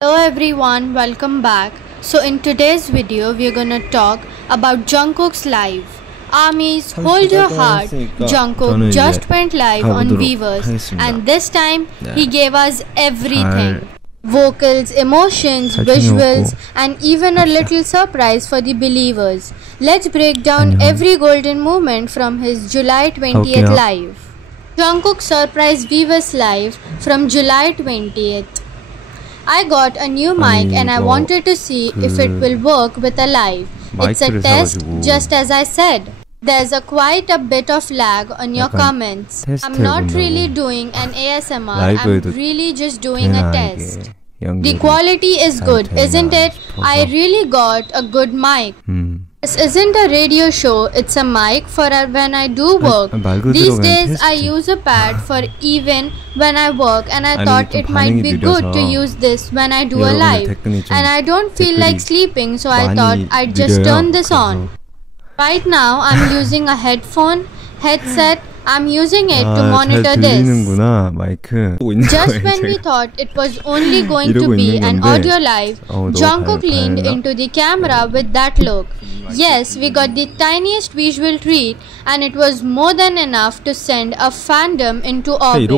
Hello everyone, welcome back. So in today's video we're gonna talk about Jungkook's live. ARMY's Hold Your Heart. Jungkook just went live on Weverse and this time he gave us everything. Vocals, emotions, visuals and even a little surprise for the believers. Let's break down every golden moment from his July 20th live. Jungkook surprised Weverse live from July 20th. I got a new mic and I wanted to see if it will work with a live. It's a test, just as I said. There's quite a bit of lag on your comments. I'm not really doing an ASMR, I'm really just doing a test. The quality is good, isn't it? I really got a good mic. This isn't a radio show, it's a mic for when I do work. These days I use a pad for even when I work and I thought it might be good to use this when I do a live. And I don't feel like sleeping, so I thought I'd just turn this on. Right now I'm using a headset. I'm using it to monitor this. Just when we thought it was only going to be an audio live, Jungkook leaned into the camera with that look. Yes, we got the tiniest visual treat and it was more than enough to send a fandom into orbit.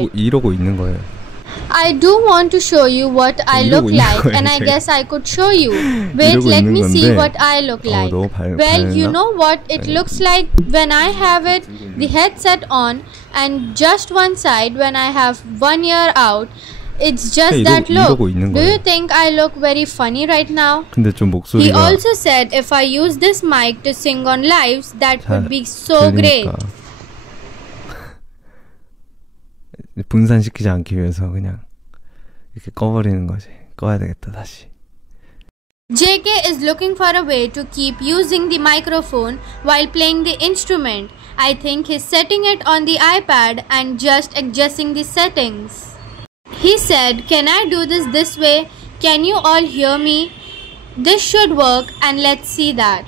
I do want to show you what I look like and I guess I could show you. Wait, let me see what I look like. Well, you know what it looks like when I have the headset on and just one side when I have one ear out. It's just that look. Do you think I look very funny right now? He also said if I use this mic to sing on lives, that would be so great. 분산시키지 않기 위해서 그냥 이렇게 꺼버리는 거지. 꺼야 되겠다 다시. JK is looking for a way to keep using the microphone while playing the instrument. I think he's setting it on the iPad and just adjusting the settings. He said, "Can I do this way? Can you all hear me? This should work and let's see that."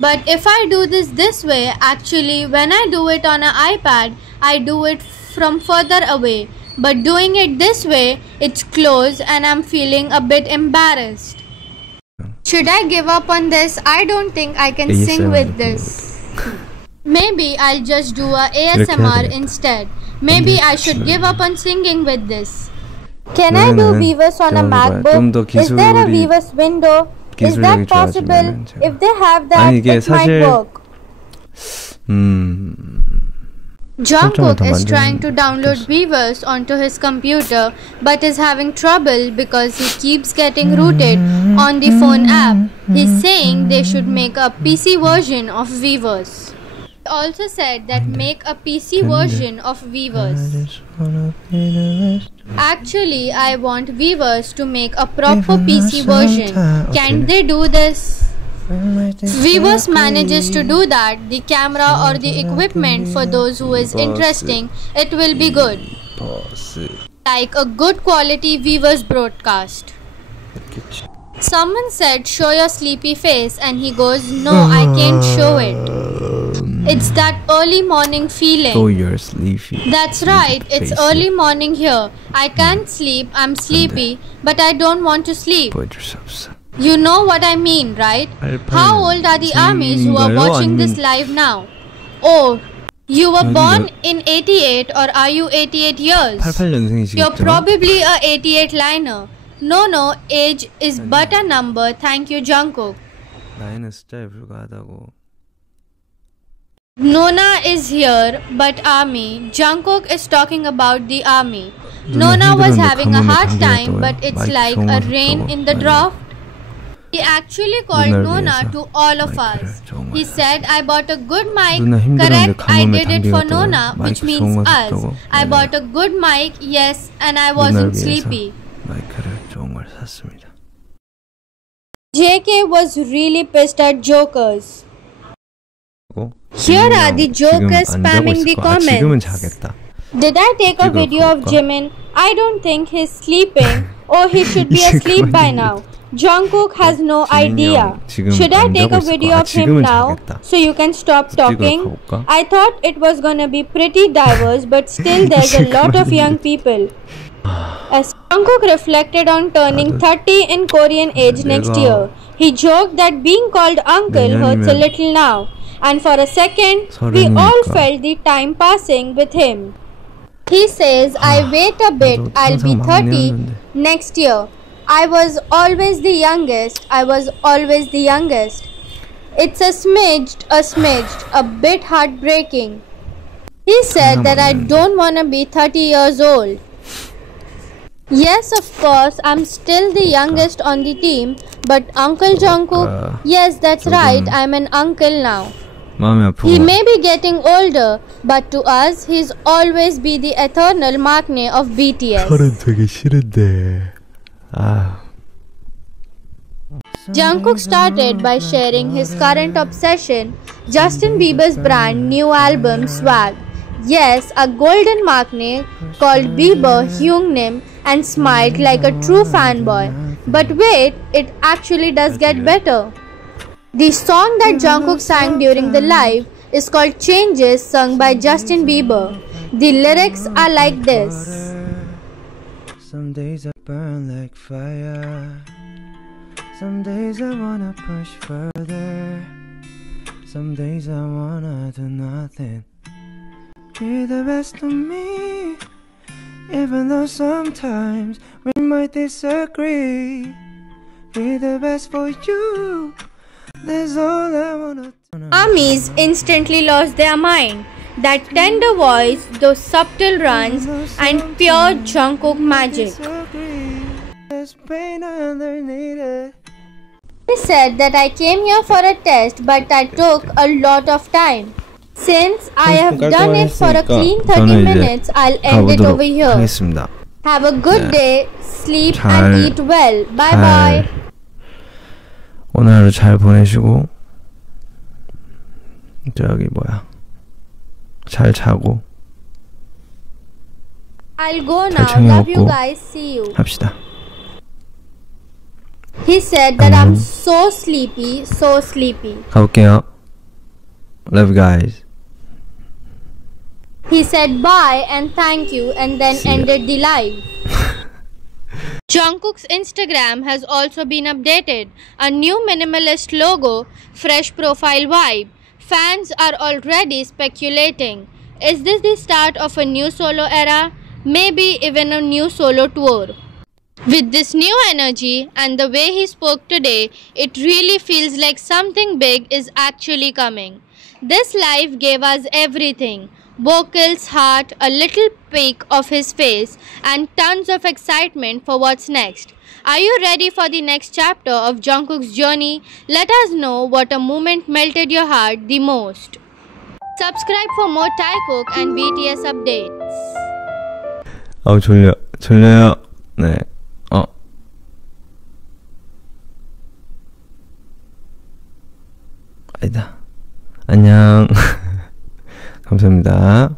But if I do this way, actually when I do it on an iPad, I do it from further away. But doing it this way, it's close and I'm feeling a bit embarrassed. Should I give up on this? I don't think I can sing with this. Maybe I'll just do a ASMR instead. Maybe I should give up on singing with this. Can I do Weverse on a MacBook? Is there a Weverse window? Is that possible? If they have that, it might work. Jungkook is trying to download Weverse onto his computer but is having trouble because he keeps getting rooted on the phone app. He's saying they should make a PC version of Weverse. He also said that make a PC version of Weverse. Actually, I want Weverse to make a proper PC version. Can they do this? If Weverse manages to do that, the camera or the equipment for those who is interesting, it will be good. Like a good quality Weverse broadcast. Someone said, "Show your sleepy face," and he goes, "No, I can't show it." It's that early morning feeling. Oh, you're sleepy. That's right, it's early morning here. I can't sleep, I'm sleepy, but I don't want to sleep. You know what I mean, right? How old are the ARMYs who are watching this live now? Oh, you were born in 88 or are you 88 years? You're probably a 88 liner. No, age is but a number. Thank you, Jungkook. 나이는 숫자에 불과하다고. Nona is here, but ARMY. Jungkook is talking about the ARMY. Nona was having a hard time, but it's like a rain in the draft. He actually called Nona to all of us. He said, "I bought a good mic." Correct, I did it for Nona, which means us. I bought a good mic, yes, and I wasn't sleepy. JK was really pissed at jokers. Here are the jokers spamming the comments. Did I take a video of Jimin? I don't think he's sleeping. Oh, he should be asleep by now. Jungkook has no idea. Should I take a video of him now so you can stop talking? I thought it was gonna be pretty diverse, but still there's a lot of young people. As Jungkook reflected on turning 30 in Korean age next year, he joked that being called uncle hurts a little now, and for a second, we all felt the time passing with him. He says, I wait a bit, I'll be 30 next year. I was always the youngest, It's a smidge, a bit heartbreaking. He said that I don't wanna be 30 years old. Yes, of course, I'm still the youngest on the team, but Uncle Jungkook, yes, that's right, I'm an uncle now. He may be getting older, but to us, he's always be the eternal maknae of BTS. Jungkook started by sharing his current obsession, Justin Bieber's brand new album Swag. Yes, a golden maknae called Bieber Hyungnim and smiled like a true fanboy. But wait, it actually does get better. The song that Jungkook sang during the live is called Changes, sung by Justin Bieber. The lyrics are like this. Some days I burn like fire. Some days I wanna push further. Some days I wanna do nothing. Be the best of me, even though sometimes we might disagree. Be the best for you, that's all I wanna do. ARMYs instantly lost their mind. That tender voice, those subtle runs, and pure Jungkook magic. He said that I came here for a test, but that took a lot of time. Since I have done it for a clean 30 minutes, I'll end it over here. Have a good day, sleep and eat well. Bye bye. 오늘 하루 잘 보내시고 저기 뭐야 잘 자고 I'll go now. Love you guys. See you. 합시다. He said that I'm so sleepy. 가볼게요. Love you guys. He said bye and thank you and then ended the live. Jungkook's Instagram has also been updated. A new minimalist logo, fresh profile vibe. Fans are already speculating. Is this the start of a new solo era? Maybe even a new solo tour. With this new energy and the way he spoke today, it really feels like something big is actually coming. This live gave us everything. Vocals, heart, a little peek of his face, and tons of excitement for what's next. Are you ready for the next chapter of Jungkook's journey? Let us know what a moment melted your heart the most. Subscribe for more Taekook and BTS updates. 졸려요. 네. 아니다. 안녕. 감사합니다.